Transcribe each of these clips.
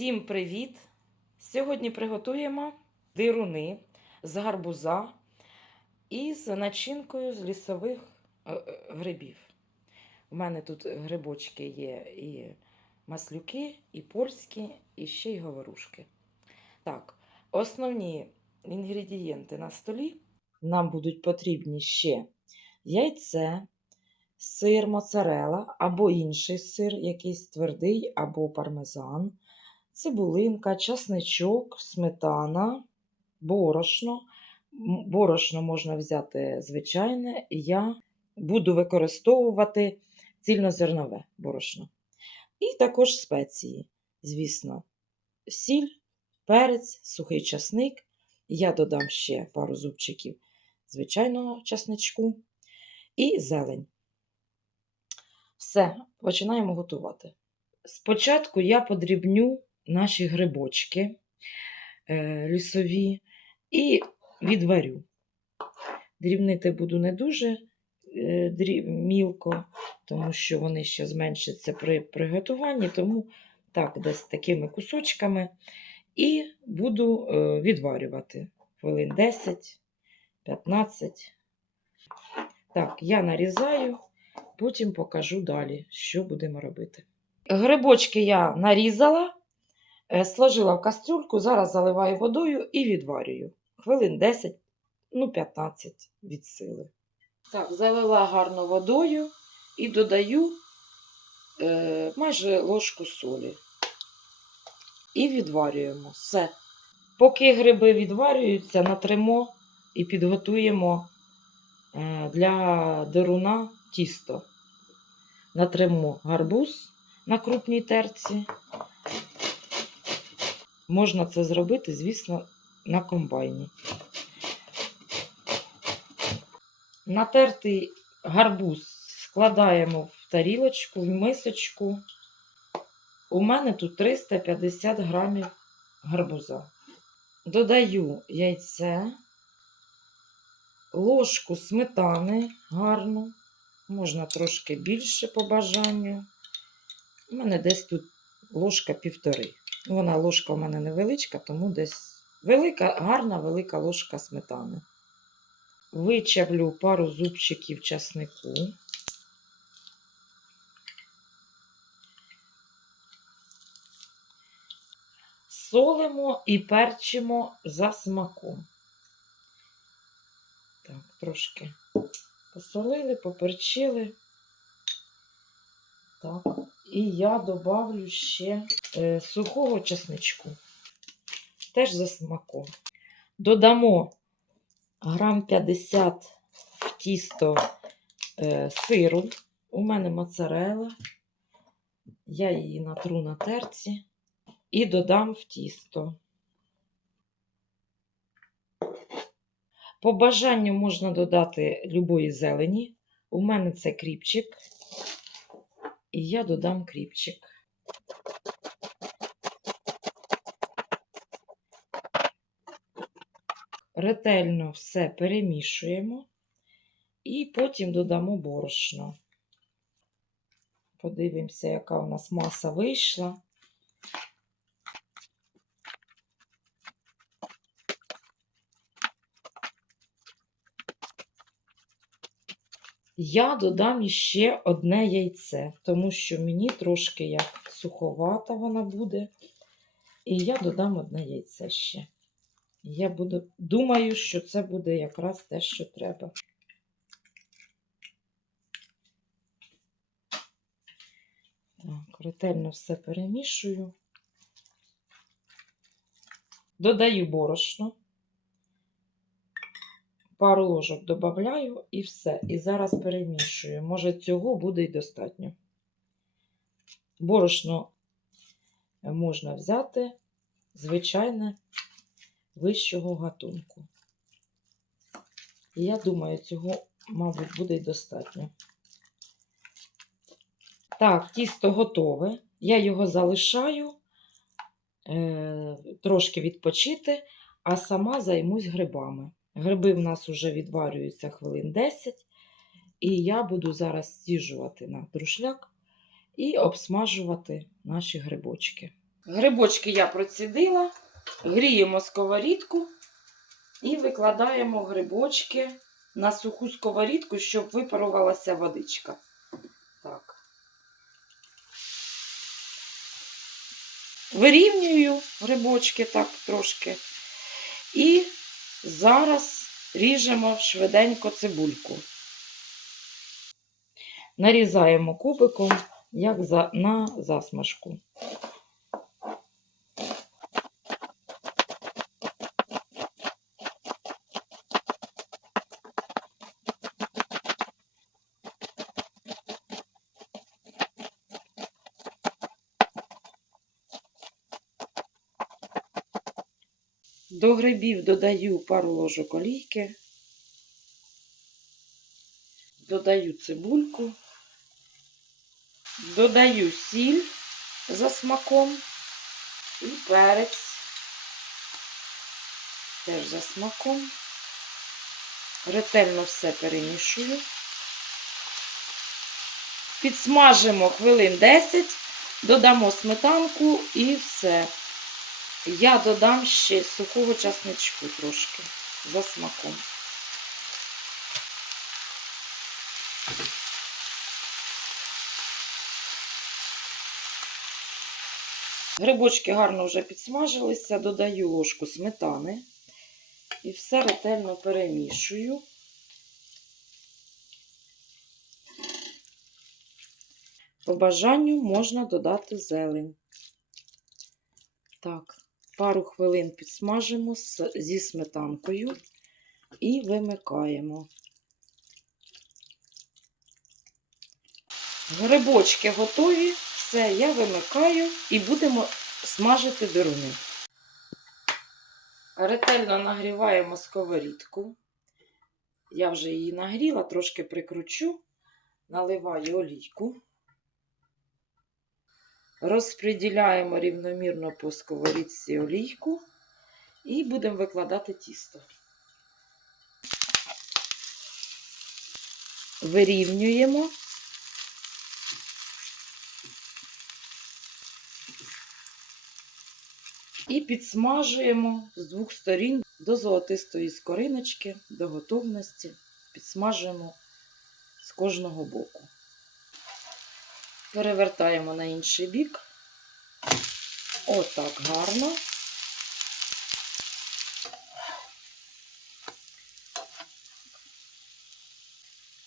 Всім привіт! Сьогодні приготуємо дируни з гарбуза і з начинкою з лісових е, е, грибів. У мене тут грибочки є і маслюки, і польські, і ще й говорушки. Так, основні інгредієнти на столі. Нам будуть потрібні ще яйце, сир моцарела або інший сир, якийсь твердий або пармезан, цибулинка, часничок, сметана, борошно. Борошно можна взяти звичайне, я буду використовувати цільнозернове борошно. І також спеції, звісно, сіль, перець, сухий часник. Я додам ще пару зубчиків звичайного часничку і зелень. Все, починаємо готувати. Спочатку я подрібню наші грибочки е, лісові і відварю. Дрібнити буду не дуже е, мілко, тому що вони ще зменшаться при приготуванні, тому так, десь такими кусочками. І буду е, відварювати хвилин 10-15. Так, я нарізаю, потім покажу далі, що будемо робити. Грибочки я нарізала, сложила в кастрюльку, зараз заливаю водою і відварюю. Хвилин 10, ну 15 від сили. Так, залила гарно водою і додаю е, майже ложку солі. І відварюємо все. Поки гриби відварюються, натримо і підготуємо е, для деруна тісто. Натримо гарбуз на крупній терці. Можна це зробити, звісно, на комбайні. Натертий гарбуз складаємо в тарілочку, в мисочку. У мене тут 350 грамів гарбуза. Додаю яйце, ложку сметани гарну, можна трошки більше по бажанню. У мене десь тут ложка півтори. Вона ложка у мене невеличка, тому десь велика, гарна велика ложка сметани. Вичавлю пару зубчиків часнику. Солимо і перчимо за смаком. Так, трошки посолили, поперчили. Так, і я добавлю ще е, сухого чесничку. Теж за смаком. Додамо грам 50 в тісто е, сиру. У мене моцарела. Я її натру на терці і додам в тісто. По бажанню можна додати любої зелені. У мене це кріпчик. І я додам кріпчик. Ретельно все перемішуємо і потім додамо борошно. Подивимося, яка у нас маса вийшла. Я додам іще одне яйце, тому що мені трошки як суховата вона буде. І я додам одне яйце ще. Я буду, думаю, що це буде якраз те, що треба. Так, ретельно все перемішую. Додаю борошно. Пару ложок додаю і все. І зараз перемішую. Може, цього буде й достатньо. Борошно можна взяти звичайне вищого гатунку. Я думаю, цього, мабуть, буде й достатньо. Так, тісто готове. Я його залишаю е, трошки відпочити, а сама займусь грибами. Гриби в нас вже відварюються хвилин 10, і я буду зараз сіжувати на друшляк і обсмажувати наші грибочки. Грибочки я процідила, гріємо сковорідку і викладаємо грибочки на суху сковорідку, щоб випарувалася водичка. Так. Вирівнюю грибочки так трошки. І зараз ріжемо швиденько цибульку. Нарізаємо кубиком, як на засмажку. До грибів додаю пару ложок олійки, додаю цибульку, додаю сіль за смаком і перець теж за смаком. Ретельно все перемішую. Підсмажимо хвилин 10, додамо сметанку і все. Я додам ще сухого часничку трошки за смаком. Грибочки гарно вже підсмажилися, додаю ложку сметани і все ретельно перемішую. По бажанню можна додати зелень. Так, пару хвилин підсмажимо зі сметанкою і вимикаємо. Грибочки готові, все, я вимикаю і будемо смажити дируни. Ретельно нагріваємо сковорідку. Я вже її нагріла, трошки прикручу, наливаю олійку. Розподіляємо рівномірно по сковорідці олійку і будемо викладати тісто. Вирівнюємо. І підсмажуємо з двох сторін до золотистої скориночки, до готовності. Підсмажуємо з кожного боку. Перевертаємо на інший бік. Отак гарно.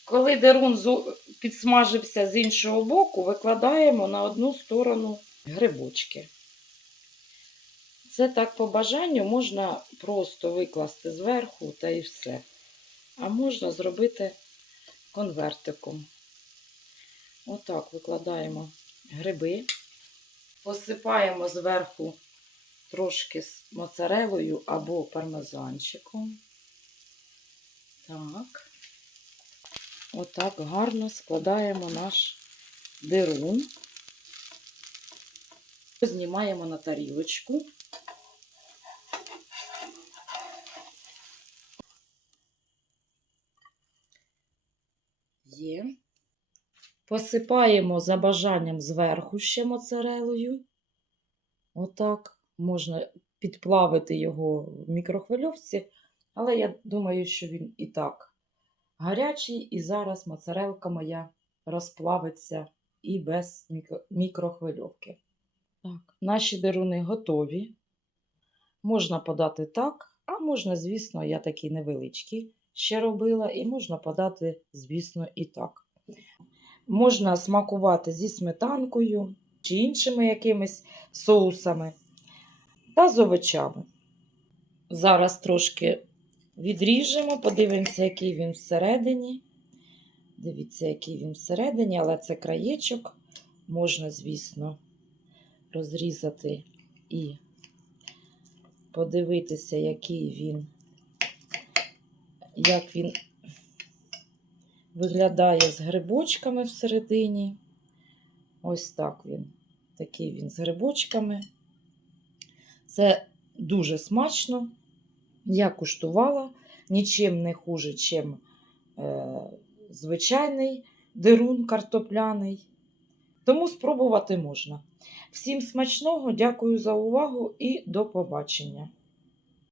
Коли дерун підсмажився з іншого боку, викладаємо на одну сторону грибочки. Це так по бажанню можна просто викласти зверху та і все. А можна зробити конвертиком. Отак викладаємо гриби, посипаємо зверху трошки з моцарелою або пармезанчиком. Так. Отак гарно складаємо наш дирун. Знімаємо на тарілочку. Є. Посипаємо за бажанням зверху ще моцарелою. Отак. Можна підплавити його в мікрохвильовці, але я думаю, що він і так гарячий, і зараз моцарелка моя розплавиться і без мікрохвильовки. Так, наші деруни готові. Можна подати так, а можна, звісно, я такі невеличкі ще робила, і можна подати, звісно, і так. Можна смакувати зі сметанкою чи іншими якимись соусами та з овочами. Зараз трошки відріжемо, подивимося, який він всередині. Дивіться, який він всередині, але це краєчок. Можна, звісно, розрізати і подивитися, який він, як він виглядає з грибочками всередині. Ось так він. Такий він з грибочками. Це дуже смачно. Я куштувала нічим не хуже, чим е, звичайний дерун картопляний. Тому спробувати можна. Всім смачного, дякую за увагу і до побачення.